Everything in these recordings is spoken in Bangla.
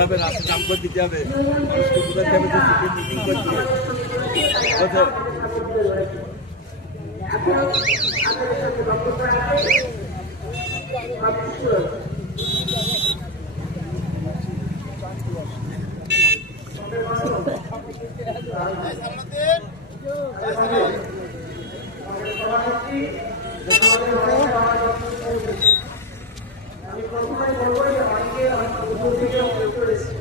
হবে রাস্তা জাম করে দিতে হবে, মানুষকে বোঝাতে হবে যে মিটিং করছে। আমি প্রথমে বলবো যে অনেকে অনেক দূর থেকে এসেছে,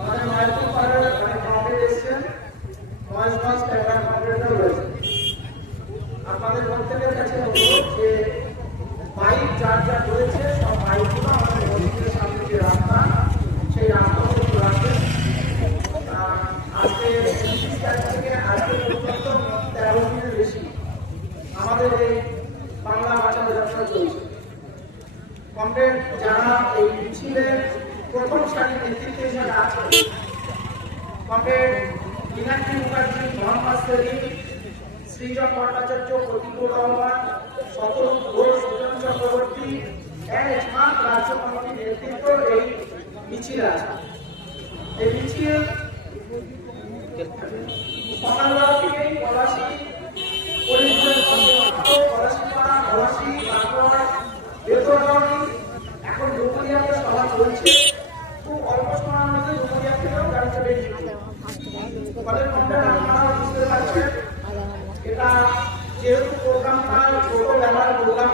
আমাদের মায়াপুর পাড়ার অনেক কমপ্লিট এসেছেন, মহেশগঞ্জ ক্যামেরা কমপ্লিটও রয়েছে। আপনাদের প্রত্যেকের কাছে অনুরোধ যে বাইক যার যা রয়েছে সব বাইকগুলো আমাদের মসজিদের সামনে যে রাস্তা, সেই রাস্তা একটু রাখবেন। আজকে থেকে আজকে পর্যন্ত 13 দিনের বেশি আমাদের এই বাংলা বাঁচানো যাত্রা চলছে। কমপ্লিট যারা এই মিছিলের প্রথম সারির নেতৃত্বে হিসাবে আছে, কমপ্লিট মীনাক্ষী মুখার্জি, মোহাম্মদ সেলিম, সৃজন ভট্টাচার্য, প্রতিকুল রহমান, শতরূপ ঘোষ, সুজন চক্রবর্তী স্মার্ট রাজ্য কমিটির নেতৃত্ব এই মিছিল আছে। এই মিছিল সকালবেলা থেকেই পলাশী এখন ডুমুরিয়াতে সভা চলছে, খুব অল্প সময়ের মধ্যে ডুমুরিয়া থেকেও গাড়িতে বেরিয়ে ফলে আপনারা বুঝতে পারছেন এটা যেহেতু প্রোগ্রামটা ছোটবেলার প্রোগ্রাম,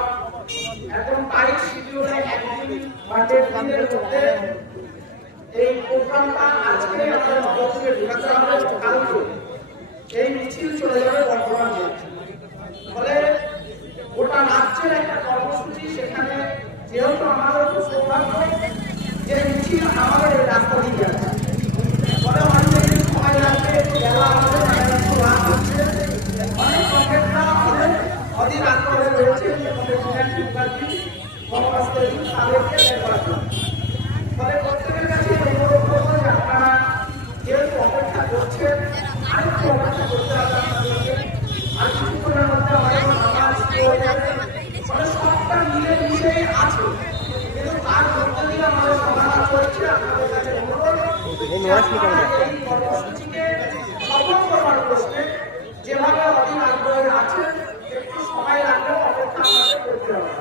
একদম টাইট শিডিউলে একদিন বাজেট দিনের মধ্যে এই প্রোগ্রামটা আজকে আমাদের নবদ্বীপে ঢুকাতে হবে, কালকে এই মিছিল চলে যাবে বর্ধমান জেলায়। ফলে গোটা রাজ্যের একটা কর্মসূচি সেখানে, যেহেতু আমাদের খুব সৌভাগ্য যে মিছিল আমাদের এই রাস্তা দিয়ে যাচ্ছে, ফলে অনেক সময় লাগবে, বেলা আমাদের রাত হচ্ছে, অনেক কমপ্লেটরা অনেক অধীর আগ্রহে রয়েছে তাদেরকে বের করার জন্য। ফলে প্রত্যেকের কাছে অনুরোধ করবো যে আপনারা যেহেতু অপেক্ষা করছেন, আরেকটু অপেক্ষা করতে হবে আপনাদেরকে। আর কিছুক্ষণের মধ্যে অনেক নামাজ পড়ে যাবে, ফলে সবটা মিলে মিশেই আছে, কিন্তু তার মধ্যে দিয়ে আমাদের সমাধান চলছে। আপনাদের কাছে অনুরোধ এই কর্মসূচিকে সফল করবার প্রশ্নে যেভাবে অধীর আগ্রহে আছেন, একটু সময় লাগলেও অপেক্ষা করতে হবে।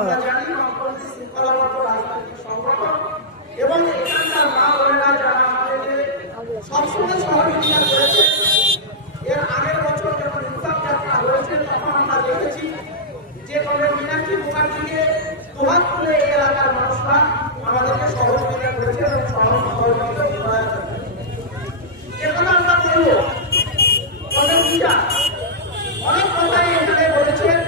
আমরা জানি বামপন্থী শৃঙ্খলাবদ্ধ রাজনৈতিক সংগঠন এবং এখানকার মা বোনেরা যারা আমাদেরকে সবসময় সহযোগিতা করেছে। এর আগের বছর যখন ইনসাফ যাত্রা হয়েছে তখন আমরা দেখেছি যে কবে মীনাক্ষী মুখার্জিকে দুহাত তুলে এই এলাকার মানুষরা আমাদেরকে সহযোগিতা করেছে এবং সহযোগিতা এখানে আমরা বলব অনেক কথাই এখানে বলেছেন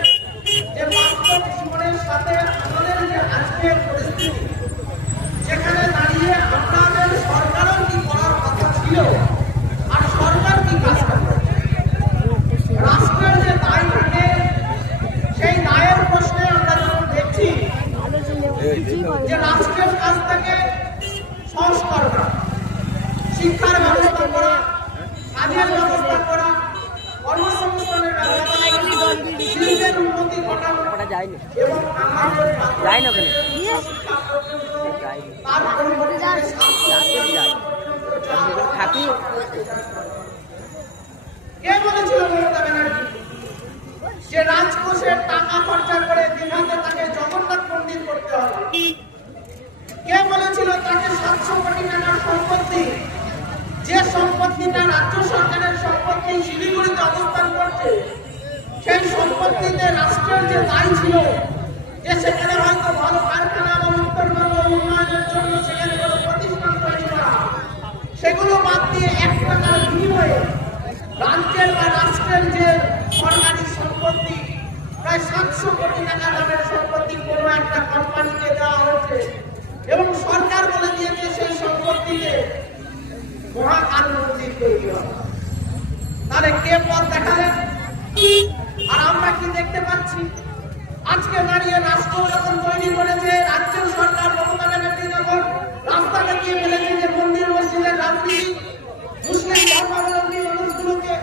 যে বাস্তব জীবনের সাথে আমাদের যে আজকের পরিস্থিতি, সেখানে দাঁড়িয়ে আপনাদের সরকারও কি করার কথা ছিল আর সরকার কি কাজ করবে, রাষ্ট্রের যে দায় থাকে সেই দায়ের প্রশ্নে আমরা যখন দেখছি যে রাষ্ট্রের কাছ থেকে সংস্কার করা, শিক্ষার ব্যবস্থা করা, কাজের ব্যবস্থা করা, কর্মসংস্থানের ব্যবস্থা করা, শিল্পের উন্নতি ঘটানো এবং থাকি কে বলেছিল মমতা ব্যানার্জি যে রাজকোষের টাকা খরচা করে দীঘাতে তাকে জগন্নাথ মন্দির করতে হবে? কে বলেছিল তাকে 700 কোটি টাকার সম্পত্তি, যে সম্পত্তিটা রাজ্য সরকারের সম্পত্তি শিলিগুড়িতে অবস্থান করছে, সেই সম্পত্তিতে রাষ্ট্রের যে দায় ছিল যে সেখানে হয়তো ভালো কারখানা এবং উত্তরবঙ্গ উন্নয়নের জন্য সেখানে কোনো প্রতিষ্ঠান তৈরি করা, সেগুলো বাদ দিয়ে 1 টাকার বিনিময়ে রাজ্যের বা রাষ্ট্রের যে সরকারি সম্পত্তি প্রায় 700 কোটি টাকা দামের সম্পত্তি কোনো একটা কোম্পানিকে দেওয়া হয়েছে এবং সরকার বলে দিয়েছে সেই সম্পত্তিতে মহাকাল মন্দির তৈরি হবে। তাহলে কে পথ দেখালেন? আর আমরা কি দেখতে পাচ্ছি? আজকে দাঁড়িয়ে রাষ্ট্র যখন তৈরি করেছে, রাজ্যের সরকার মমতা ব্যানার্জি যখন রাস্তা দেখিয়ে ফেলেছে যে মন্দির মসজিদের রাজনীতি, মুসলিম ধর্মাবলম্বী মানুষগুলোকে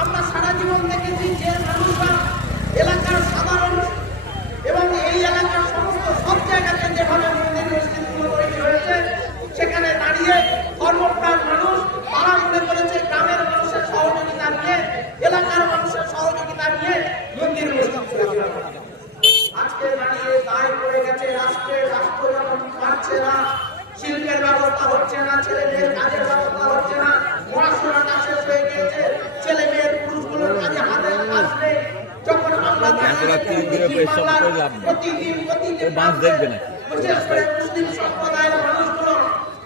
আমরা সারা জীবন দেখেছি যে মানুষরা এলাকার সাধারণ সেখানে দাঁড়িয়ে কর্মপ্রাণ মানুষ তারা মনে করেছে গ্রামের মানুষের সহযোগিতা নিয়ে, এলাকার মানুষের সহযোগিতা নিয়ে মন্দির মসজিদ পরিচালনা করা। আজকে দাঁড়িয়ে দায় পড়ে গেছে রাষ্ট্র যখন পারছে না, শিল্পের ব্যবস্থা হচ্ছে না, ছেলে মেয়ের কাজের ব্যবস্থা হচ্ছে না, পড়াশোনাটা শেষ হয়ে গিয়েছে, ছেলে মেয়ের পুরুষগুলোর কাজে হাতে কাজ নেই। যখন আমরা প্রতিদিন বিশেষ করে মুসলিম সম্প্রদায়ের মানুষগুলো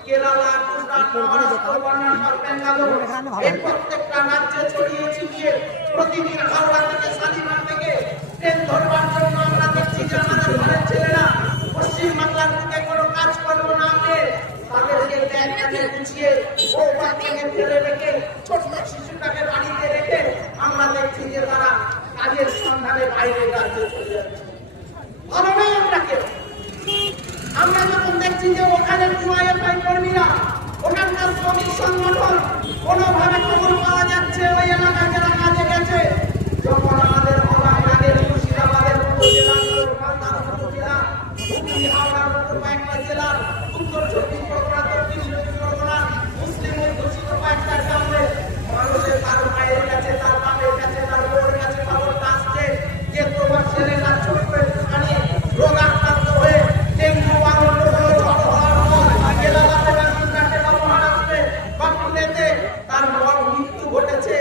কেরালা, গুজরাট, মহারাষ্ট্র, কর্ণাটক, বেঙ্গালোর এই প্রত্যেকটা রাজ্যে ছড়িয়ে ছিটিয়ে প্রতিদিন হাওড়া থেকে শালিমার থেকে ট্রেন ধরবার জন্য আমরা দেখছি যে আমাদের ঘরের ছেলেরা পশ্চিমবাংলার দিকে কোনো কাজ করবো না পেয়ে তাদেরকে ব্যাংকে গুছিয়ে বউ বাচ্চাকে ফেলে রেখে ছোট শিশুটাকে বাড়িতে রেখে আমরা দেখছি যে তারা কাজের সন্ধানে বাইরে রাজ্যে চলে যাচ্ছে। ভালো নয় আমরা কেউ। আমরা যখন দেখছি যে ওখানে ডিওয়াইএফআই কর্মীরা, ওখানকার শ্রমিক সংগঠন কোনোভাবে খবর পাওয়া যাচ্ছে ওই এলাকায় যারা কাজে গেছে, যখন আমাদের অবাক লাগে মুর্শিদাবাদের উপজেলা, মালদার উপজেলা, হুগলি হাওড়ার মতো কয়েকটা জেলা, উত্তর চব্বিশ পরগনা, দক্ষিণ চব্বিশ পরগনা, মুসলিম অধ্যুষিত কয়েকটা গ্রামে মানুষের তার মায়ের কাছে, তার বাপের কাছে, তার বউয়ের কাছে খবরটা আসছে যে তোমার ছেলেরা ছোট্ট একটুখানি রোগাক্রান্ত হয়ে ডেঙ্গু আরম্ভ হলো, জ্বর হওয়ার পর কেরালা থেকে গুজরাটে বা মহারাষ্ট্রে বা পুনেতে তার মৃত্যু ঘটেছে,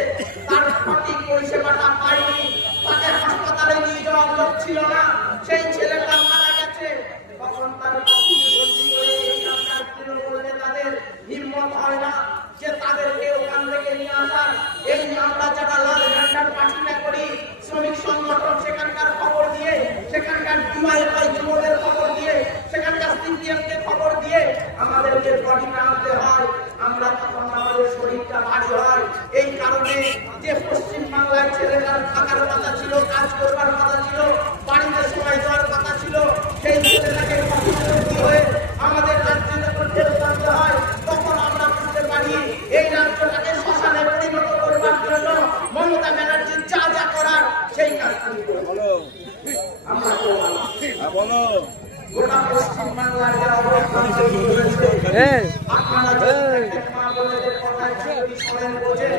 তার সঠিক পরিষেবাটা পায়নি, তাকে হাসপাতালে নিয়ে যাওয়ার লোক ছিল না, সেই ছেলেটা মারা গেছে। তখন তার তাদের হিম্মত হয় না যে তাদেরকে ওখান থেকে নিয়ে আসার। এই আমরা যারা লাল ঝান্ডার পাঠিয়ে করি, শ্রমিক সংগঠন সেখানকার খবর দিয়ে, সেখানকার ডিওয়াইএফআই যুবদের খবর দিয়ে, সেখানকার সিপিএমকে খবর দিয়ে আমাদেরকে বডিটা আনতে হয়। আমরা তখন আমাদের শরীরটা ভারী হয় এই কারণে যে পশ্চিমবাংলার ছেলেরা থাকার কথা ছিল, কাজ করবার কথা ছিল, বাড়িতে সময় দেওয়ার কথা ছিল, সেই ছেলেটাকে কঠিন হয়ে আমাদের রাজ্যে যখন ফেরত আনতে হয় তখন আমরা বুঝতে পারি এই রাজ্যটাকে শ্মশানে পরিণত করবার জন্য মমতা ব্যানার্জি যা যা করার সেই কাজটা বলো আমরা বলো। গোটা পশ্চিমবাংলার যারা আপনারা বোঝেন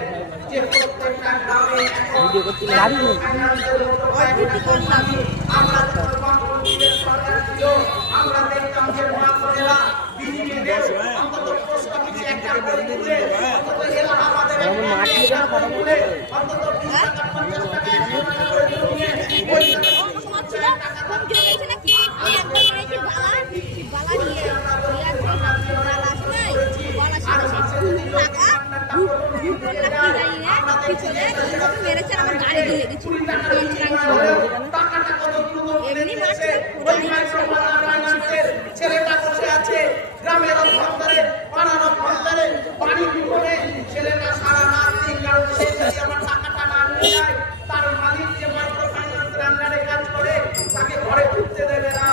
যে প্রত্যেকটা গ্রামে আমরা দেখতাম যে মহাপুরেরা অন্তত পোস্ট অফিসে একটা করে দিতে, অন্তত এলাহাবাদের অন্তত 20 টাকা 50 টাকা 100 টাকা করে দিয়ে ওই মেরেছেন আমার গাড়ি দিয়ে গেছি ছেলেটা বসে আছে গ্রামের অভ্যন্তরে, পাড়ার অভ্যন্তরে, বাড়ির ভিতরে ছেলেটা সারা রাত দিন, কারণ সে যদি আমার টাকাটা না নিয়ে যায় তার মালিক যে মাইক্রো ফাইন্যান্সের আন্ডারে কাজ করে তাকে ঘরে ঢুকতে দেবে না।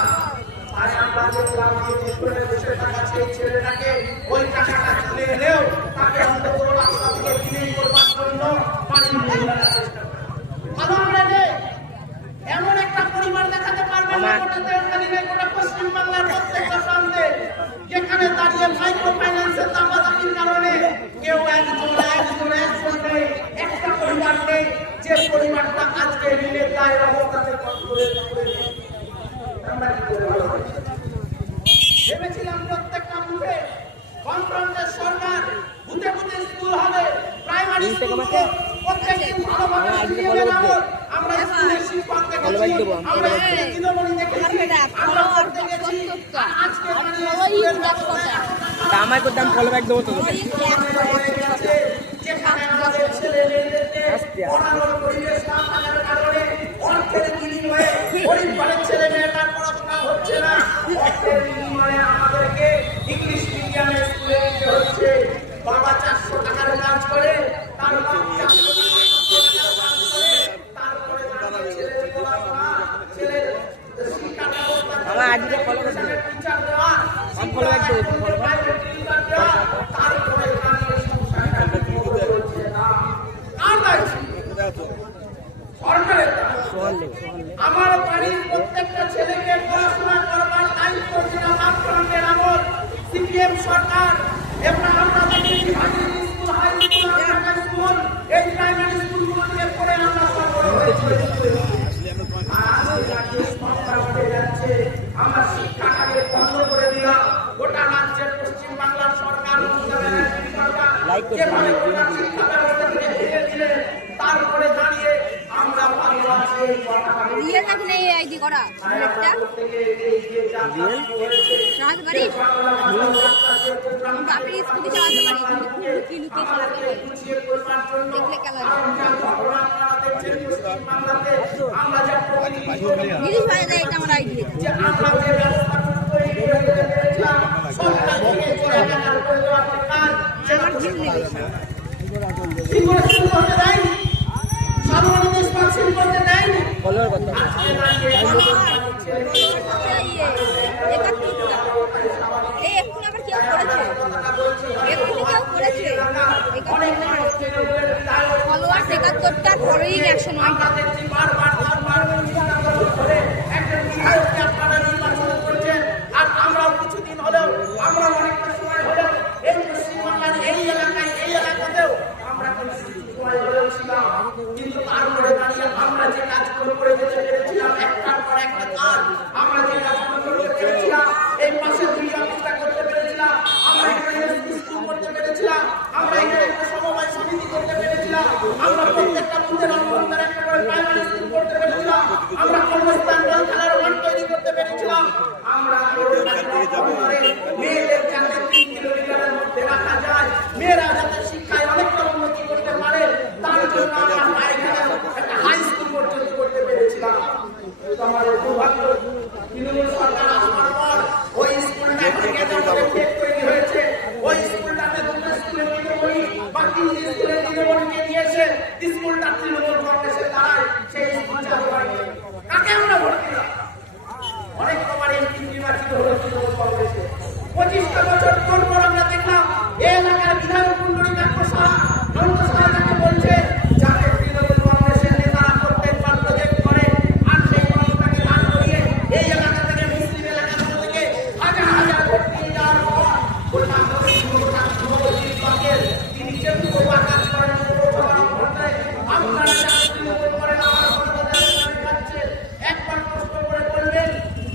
আর আমরা দেখলাম যে স্কুলে বসে থাকা সেই ছেলেটাকে ওই টাকাটা তুলে এলেও তাকে অন্তত রাস্তা থেকে বিলীন করবার জন্য বাড়ির মহিলারা চেষ্টা করে। ভালো লাগে এমন একটা পরিবার দেখাতে পারবেন না গোটা পশ্চিমবাংলার প্রত্যেকটা প্রান্তে যেখানে দাঁড়িয়ে মাইক্রো ফাইন্যান্সের দাবাদাবির কারণে কেউ একজন নেই, একটা পরিবার নেই যে পরিবারটা আজকে ঋণের দায়ের অবস্থাতে ভেবেছিলাম প্রত্যেকটা বুথে বামফ্রন্টের সরকার বুথে বুথে স্কুল হবে, প্রাইমারি স্কুল প্রত্যেকদিন ভালোভাবে শিখিয়ে দেবো। আমরা স্কুলের শিক্ষক দেখেছি, আমরা স্কুলের দিনমণি দেখেছি, আমরা ভোট দেখেছি, আজকে আমার করতাম ফলো ব্যাগ দেবো তো যেখানে আমাদের ছেলে মেয়েদেরকে পড়ানোর পরিবেশ না থাকার কারণে অর্থের বিনিময়ে পরিবারের ছেলে মেয়েটার পড়াশোনা হচ্ছে না, অর্থের বিনিময়ে আমাদেরকে ইংলিশ মিডিয়ামে স্কুলে দিতে হচ্ছে। বাবা 400 টাকার কাজ করে, তার বাপ 400 টাকার কাজ করে, তারপরে ছেলের পড়াশোনা, ছেলের শিক্ষা ব্যবস্থা, আমার আজকে ফলো করতে টিচার দেওয়া, ফলো ব্যাগ দেবো প্রাইভেট টিচার দেওয়া, তারপরে আমার বাড়ির প্রত্যেকটা ছেলেকে পড়াশোনা করবার দায়িত্ব ছিল বামফ্রন্টের আমল। সিপিএম সরকার এবং আমরা দেখেছি হাইস্কুল হাই স্কুল সরকারি স্কুল এই প্রাইমারি স্কুলগুলো থেকে পড়ে আমরা সব বড় হয়েছি। আমরা শিক্ষাটাকে বন্ধ করে দিলাম। গোটা রাজ্যের পশ্চিম বাংলার সরকার মমতা ব্যানার্জি সরকার যেভাবে গোটা শিক্ষা ব্যবস্থাকে ধীরে ধীরে তারপরে দাঁড়িয়ে আমরা ভালো আছি এই কথাটা রিয়েল নাকি নেই আইডি করা একটা চালাতে পারি বাপের স্কুটি চালাতে পারি কিন্তু লুকিয়ে চালাতে পারি দেখলে কেলা জিনিস ভালো দেয় এটা আমার আইডি আমার জিম নেই ফলোয়ার কত এই এক্ষুনি আবার কেউ করেছে এক্ষুনি কেউ করেছে ফলোয়ার ৭১টার ফলোয়িং ১০৯। আর আমরাও কিছুদিন হলেও আমরা অনেকটা সময় হলেও এই পশ্চিমবাংলার এই এলাকায় এই এলাকাতেও আমরা সময় হলেও ছিলাম, কিন্তু তারপরে দাঁড়িয়ে আমরা যে কাজগুলো করে যেতে পেরেছিলাম একটার পর একটা কাজ আমরা যে কাজগুলো করতে পেরেছিলাম এই পাশে দুই অফিসটা করতে পেরেছিলাম, আমরা এখানে স্কুল করতে পেরেছিলাম, আমরা এখানে একটা সমবায় সমিতি করতে পেরেছিলাম, আমরা প্রত্যেকটা বুথের অন্তরে একটা করে প্রাইমারি স্কুল করতে পেরেছিলাম, আমরা কর্মস্থান খেলার মাঠ তৈরি করতে পেরেছিলাম, আমরা মেয়েদের যাতে ৩ কিলোমিটারের মধ্যে রাখা যায়, মেয়েরা যাতে শিক্ষায় অনেকটা উন্নতি করতে পারে তার জন্য আমরা এখানে একটা হাই স্কুল পর্যন্ত করতে পেরেছিলাম। আমাদের সৌভাগ্য তৃণমূল সরকার আসার পর ওই স্কুলটা তৈরি হয়েছে, ওই স্কুলটাতে দুটো স্কুলের নির্মণি বা ৩ স্কুলের নির্মণিকে নিয়েছে স্কুলটা তৃণমূল কংগ্রেসের দ্বারাই সেই স্কুল চালু হয়নি। কাকে আমরা ভোট দিলাম? অনেক তোমার এমপি নির্বাচিত হলো তৃণমূল কংগ্রেসে। 25টা বছর পর পর আমরা দেখলাম এই এলাকার বিধায়ক কুণ্ডলী কাকসা নন্দসাহাকে বলছে যাতে তৃণমূল কংগ্রেসের নেতারা প্রত্যেকবার প্রজেক্ট করে আর সেই মানুষটাকে দান করিয়ে এই এলাকা থেকে মুসলিম এলাকাগুলো থেকে হাজার হাজার ভোট নিয়ে যাওয়ার পর গোটা তিনি যেটুকু কাজ করেন আপনারা তৃণমূল করেন আমার কাছে একবার প্রশ্ন করে বলবেন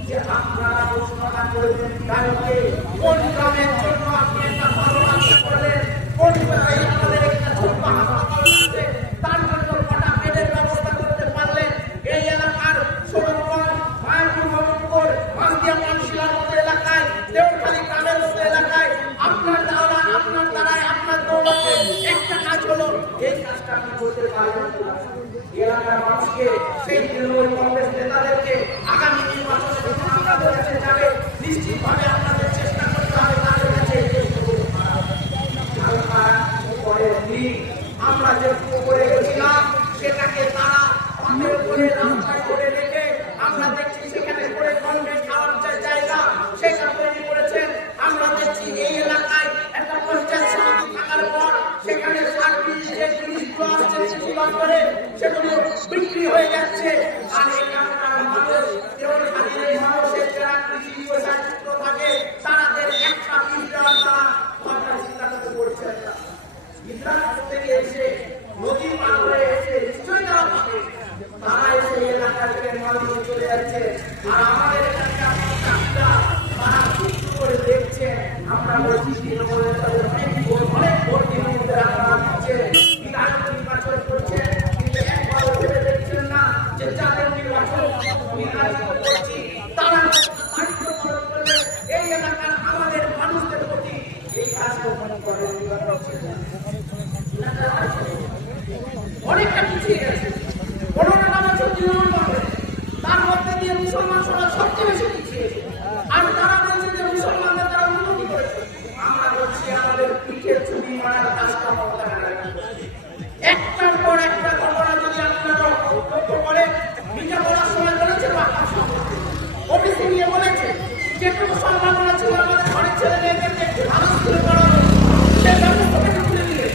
যে আপনারা ঘোষণা করবেন কালকে কোন গ্রামের জন্য আপনি একটা ভালো রাস্তা করলেন, কোন গ্রামে আমাদের একটা ছোট্ট হাসপাতাল আছে তার জন্য কটা বেডের ব্যবস্থা করতে পারলেন, এই এলাকার সদরগঞ্জ মায়াপুর মোহাম্মদপুর মাসদিয়া মানশিলার মতো এলাকায় দেওখালি গ্রামের মতো এলাকায় আপনার দ্বারায় আপনার দৌলতে একটা কাজ হলো, এই কাজটা আপনি করতে পারবেন এলাকার মানুষকে সেই তৃণমূল কংগ্রেস নেতাদেরকে আগামী নির্বাচনে আমরা বলতে যাবে নিশ্চিতভাবে আপনাদের চেষ্টা করতে হবে তাদের কাছে আমরা যে করে গেছিলাম সেটাকে তারা আমাদের উপরে রাস্তায় করে রেখে আমরা দেখছি সেখানে করে কনভেন্ট খাওয়ার জায়গা সেটা তৈরি করেছেন। আমরা দেখছি এই এলাকায় একটা পঞ্চায়েত সমিতি থাকার পর সেখানে যে জিনিসগুলো আসছে সেগুলো করে সেগুলো বিক্রি হয়ে যাচ্ছে আর এখানকার মানুষ মানুষের যারা কৃষি পেশায় যুক্ত থাকে তাদের একটা পিস দেওয়ার তারা ভাবনা চিন্তা করতে করছেন না। বিদ্যালয় থেকে এসে নদী পার হয়ে এসে নিশ্চয়ই তারা পাবে, তারা এসে এলাকা থেকে মাল নিয়ে চলে যাচ্ছে আর আমাদের এখানকার চাষিরা তারা কিছু করে দেখছে আমরা বলছি অনেক ভোট মধ্যে রাখা দিচ্ছে বিধায়ক নির্বাচন করছে কিন্তু একবারও ভেবে দেখছেন না যে যাদের নির্বাচন করছি তারা দায়িত্ব পালন করলে এই এলাকার আমাদের মানুষদের প্রতি এই কাজটা অনেকটা পিছিয়ে গেছে। 15টা বছর তৃণমূল কংগ্রেস তার মধ্যে দিয়ে মুসলমান সমাজ সবচেয়ে বেশি পিছিয়েছে আর তারা বলছে যে মুসলমানদের তারা উন্নতি করেছে, আমরা বলছি আমাদের পিঠের ছবি মারার কাজটা মমতা ব্যানার্জি একটার পর একটা ঘটনা যদি আপনারা লক্ষ্য করে মিঠা বলার সময় বলেছে ওবিসি নিয়ে বলেছে যেটুকু সম্ভাবনা ছিল আমাদের ঘরের ছেলে মেয়েদেরকে ভালো স্কুলে পড়ানো সে ব্যবস্থাকে তুলে নিয়ে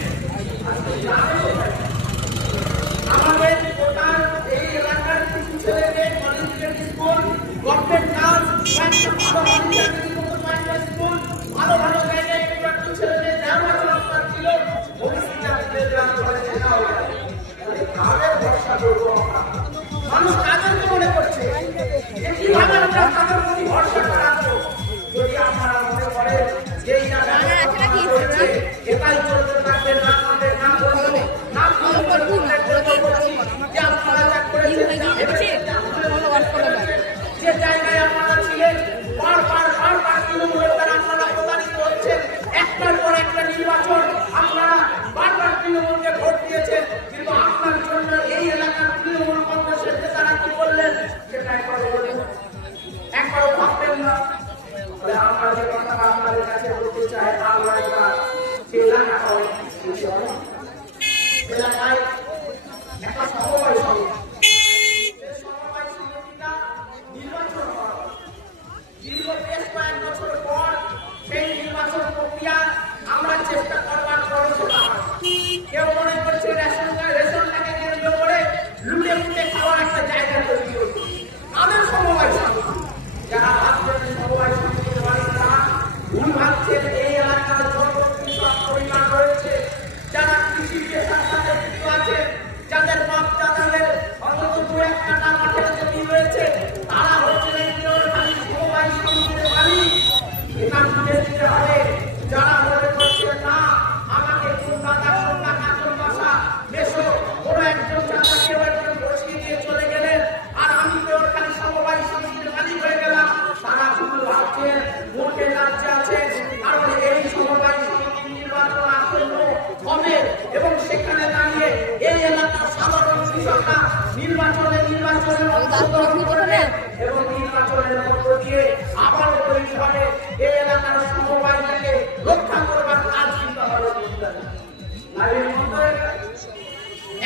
আবারও তৈরি হবে এই এলাকার সমবায়টাকে রক্ষা করবার কাজ কিন্তু হবে।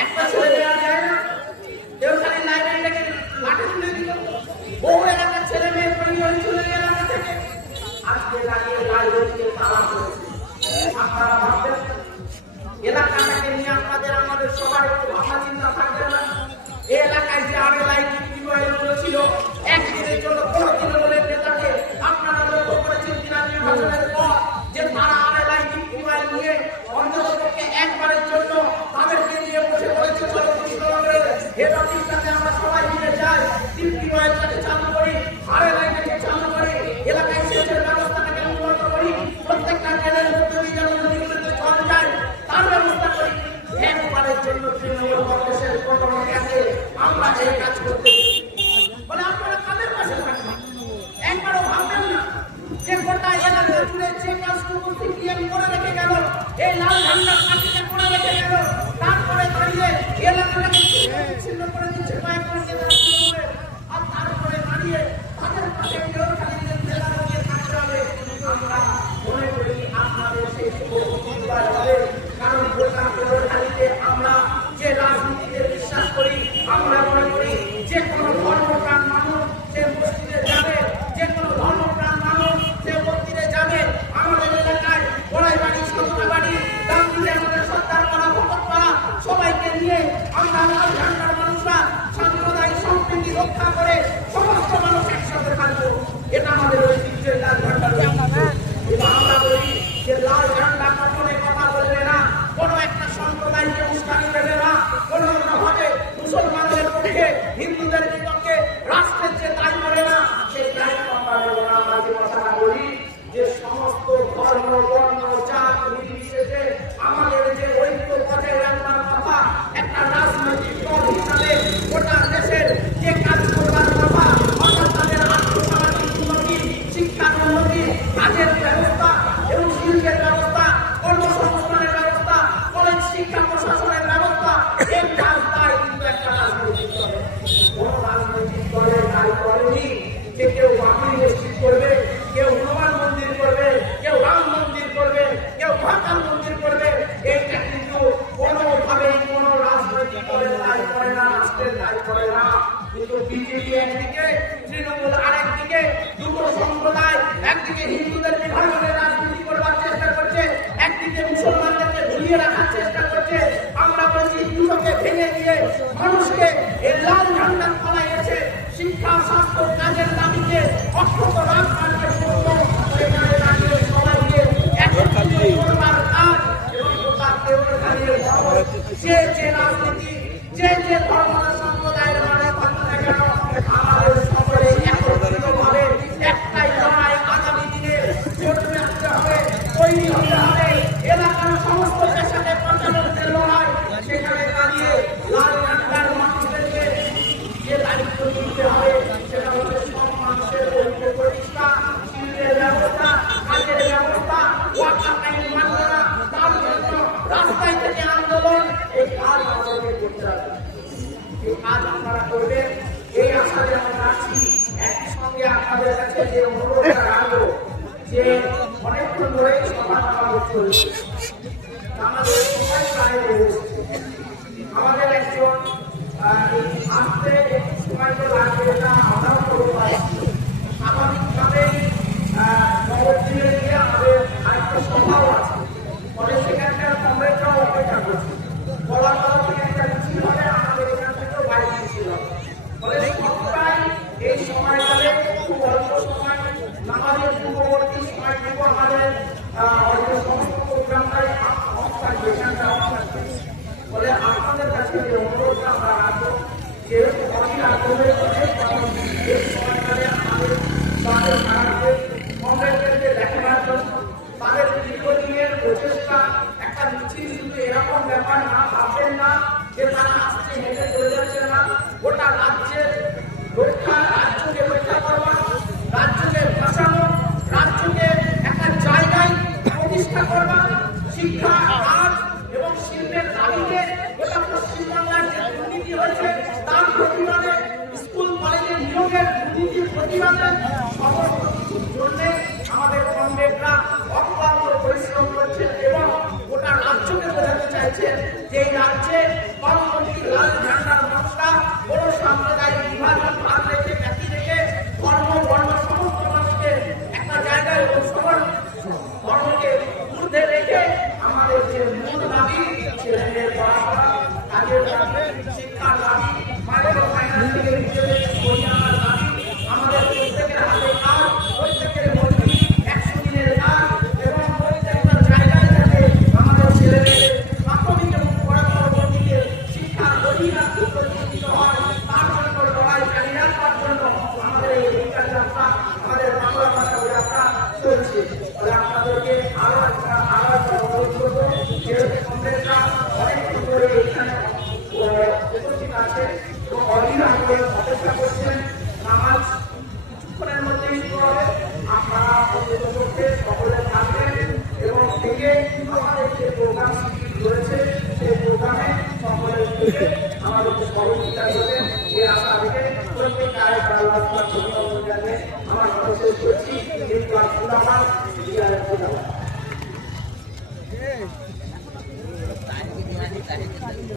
একটা ছেলে দেওয়া যায় না, কেউ খালি লাইব্রেরিটাকে মাঠে তুলে দিল। বহু এলাকার ছেলে মেয়ে পরিবার চলে এলাকা থেকে আজকে দাঁড়িয়ে লাইব্রেরিকে তালা করেছে। আপনারা ভাববেন এলাকাটাকে নিয়ে আমাদের সবার একটু ভাবনা চিন্তা থাকবে না? এই এলাকায় যে টিউবওয়েলগুলো ছিল, একদিনের জন্য কোনো তৃণমূলের নেতাকে আপনারা লক্ষ্য করেছেন কিনা নির্বাচনের পর যে তারা টিউবওয়েল নিয়ে অন্ততপক্ষে একবারের জন্য তাদেরকে নিয়ে বসে পড়েছে কৃষ্ণনগরের হেড অফিসটাতে আমরা সবাই মিলে যাই, টিউবওয়েলটাকে চালু করি, আরএলআইটাকে চালু করি, এলাকায় সেচের ব্যবস্থাটাকে উন্নত করি, প্রত্যেকটা জেলার মধ্যে দিয়ে যেন নদীগুলোতে জল যায় তার ব্যবস্থা করি। একবারের জন্য তৃণমূল কংগ্রেসের কোনো নেতাকে আমরা এই কাজ করতে বলে আপনারা কাদের পাশে থাকবেন? একবারও ভাববেন না যে গোটা এলাকা জুড়ে যে কাজটুকু সিপিএম করে রেখে গেল, এই লাল ঝান্ডার কাঠিটা করে রেখে গেল, তারপরে দাঁড়িয়ে এলাকাটাকে ছিন্ন করে দিচ্ছে কয়েকজন নেতা তৃণমূলের, আর তারপরে দাঁড়িয়ে তাদের পাশে কেউ খালি জেলা দিয়ে থাকতে হবে। আমরা মনে করি আপনাদের সেই শুভবার হবে, কারণ গোটা কেরোখালিতে আমরা যে রাজনীতিতে বিশ্বাস করি, আমরা মনে করি যে কোনো ধর্মপ্রাণ মানুষ সে মসজিদে যাবে, যে কোনো ধর্মপ্রাণ মানুষ সে মন্দিরে যাবে। আমাদের এলাকায় গোড়াই বাড়ি, সদনা বাড়ি, দামপুরে আমাদের সত্তার পাড়া, ভকত পাড়া সবাইকে নিয়ে আমরা লাল ঝান্ডার মানুষরা সাম্প্রদায়িক সম্প্রীতি রক্ষা করে সমস্ত মানুষ একসাথে থাকবো। এটা আমাদের ঐতিহ্যের লাল ঝান্ডার। আমরা বলি যে লাল ঝান্ডা কখনোই কথা বলবে না, কোনো একটা সম্প্রদায়কে উস্কানি দেবে না, কোনো ভাবে মুসলমানদের পক্ষে হিন্দুদের বিপক্ষে রাষ্ট্রের যে দায় করে না সেই দায়িত্ব আমরা নেব না। আমরা যে কথাটা বলি যে সমস্ত ধর্ম বর্ণ জাত নির্বিশেষে আমাদের যে ঐক্য বজায় রাখবার কথা, একটা রাজনৈতিক দল হিসাবে গোটা দেশের যে কাজ করবার কথা, অর্থাৎ তাদের আর্থসামাজিক উন্নতি, শিক্ষার উন্নতি, কাজের ব্যবস্থা এবং শিল্পের ব্যবস্থা, কর্মসংস্থানের ব্যবস্থা, কলেজ শিক্ষা প্রশাসনের ব্যবস্থা, এই কাজ দায় কিন্তু একটা রাজনৈতিক দলের। কোন রাজনৈতিক দলের দায় করেনি যে কেউ বাবরি মসজিদ করবে, কেউ হনুমান মন্দির করবে, কেউ রাম মন্দির করবে, কেউ মহাকাল মন্দির করবে। এইটা কিন্তু কোনোভাবেই কোনো রাজনৈতিক দলের দায় করে না, রাষ্ট্রের দায় করে না। কিন্তু বিজেপি একদিকে, তৃণমূল আরেকদিকে, দুটো সম্প্রদায় একদিকে হিন্দুদের বিভাজনের রাজনীতি করবার চেষ্টা করছে, একদিকে মুসলমানদেরকে ঝুলিয়ে রাখার চেষ্টা করছে। আমরা বলছি দুটোকে ভেঙে দিয়ে মানুষকে এই লাল ঝান্ডার তলায় এসে শিক্ষা, স্বাস্থ্য, কাজের দাবিকে অক্ষত রাখবার যে প্রশ্ন, সেখানে দাঁড়িয়ে সবাইকে একত্রিত করবার কাজ এবং গোটা কেরোখালির যে যে রাজনীতি, যে যে ধর্ম সম্প্রদায়ের মানুষ থাকতে না কেন, আমাদের সকলে একত্রিতভাবে একটাই লড়াই আগামী দিনে করতে আসতে হবে, তৈরি হতে হবে। এলাকার সমস্ত পেশাকে পর্যালোচনা লড়াই, সেখানে দাঁড়িয়ে লাল ঝান্ডার মানুষদেরকে যে দায়িত্ব নিতে হবে সেটা হচ্ছে সব মানুষের ঐক্য প্রতিষ্ঠা, শিল্পের ব্যবস্থা, কাজের ব্যবস্থা, ওয়াকার আইন মানব না, তার জন্য রাস্তায় থেকে আন্দোলন, এই কাজ আমাদেরকে করতে হবে। এই কাজ আপনারা করবেন এই আশাতে আমরা আছি। একই সঙ্গে আপনাদের কাছে যে অনুরোধটা রাখবো যে অনেকক্ষণ ধরেই সভা চলছে, আমাদের সবাই প্রায় রয়েছে, আমাদের একজন আসতে একটু সময় তো লাগবে, এটা আমরাও করতে পারছি। স্বাভাবিকভাবেই নবদ্বীপে গিয়ে আমাদের আরেকটা সভাও আছে, ফলে সেখানকার কংগ্রেসরাও অপেক্ষা করছে। বলার থেকে একটা মিছিল হবে, আমাদের এখান থেকেও বাইরে মিছিল হবে। ফলে সবটাই এই সময়কালে খুব অল্প সময়, আমাদের পূর্ববর্তী সময়টুকু আমাদের সমস্ত প্রোগ্রামটাই থাকবে, এখানটা থাকবে। ফলে আপনাদের কাছে যে অনুরোধটা আমরা রাখবো, যেহেতু অনেক আগ্রহের কাছে এই সময়কালে আমাদের কংগ্রেসদেরকে দেখানোর জন্য তাদের দীর্ঘদিনের প্রচেষ্টা, একটা মিছিল কিন্তু এরকম ব্যাপার না, ভাববেন না যে তারা আসছে হেঁটে চলে যাচ্ছে না। গোটা রাজ্যের রক্ষা, রাজ্যকে রক্ষা করবা, রাজ্যকে বাঁচানো, রাজ্যকে একটা জায়গায় প্রতিষ্ঠা করবা, শিক্ষা, কাজ এবং শিল্পের দাবিতে গোটা পশ্চিমবাংলার যে দুর্নীতি হয়েছে তার প্রতিবাদে, স্কুল কলেজের নিয়োগের দুর্নীতির প্রতিবাদে সমস্ত কিছুর জন্য আমাদের কমরেডরা অক্লান্ত পরিশ্রম করছেন এবং গোটা রাজ্যকে বোঝাতে চাইছেন যে এই রাজ্যে বামপন্থী লাল ঝান্ডার মশলা বড় সাম্প্রদায়িক বিভাজন ভাগ রেখে ব্যক্তি রেখে কর্ম বর্ণ সমস্ত মানুষকে একটা জায়গায় সবার ধর্মকে ঊর্ধ্বে রেখে আমাদের যে মূল দাবি ছেলেমেয়ের পড়াশোনা কাজের দাবি শিক্ষার দাবি মাইক্রো ফাইন্যান্স থেকে নিজেদের পরিচালনার দাবি আমাদের প্রত্যেকের হাতে কাজ প্রত্যেকের মধ্যে 100 দিনের কাজ এবং প্রত্যেকটা জায়গায় যাতে আমাদের ছেলেমেয়েদের প্রাথমিক এবং পরবর্তীতে শিক্ষার অধিকার প্রতিষ্ঠিত হয় তার জন্য লড়াই চালিয়ে রাখবার জন্য আমাদের এই অধিকার যাত্রা আমাদের বাংলা ভাষা যাত্রা চলছে। আপনাদেরকে আরো একটা অনুরোধ করবো যেহেতু কংগ্রেসরা অনেকদিন ধরে এখানে উপস্থিত আছে এবং অধীর করে অপেক্ষা করছেন নামাজ কিছুক্ষণের মধ্যেই শুরু হবে। আপনারা অন্ততপক্ষে সকলে থাকবেন এবং থেকে আমাদের যে প্রোগ্রাম রয়েছে সেই প্রোগ্রামে সকলের থেকে আমাদের সহযোগিতা করবেন এই আশা রেখে প্রত্যেক কাজ আমার শেষ করছি।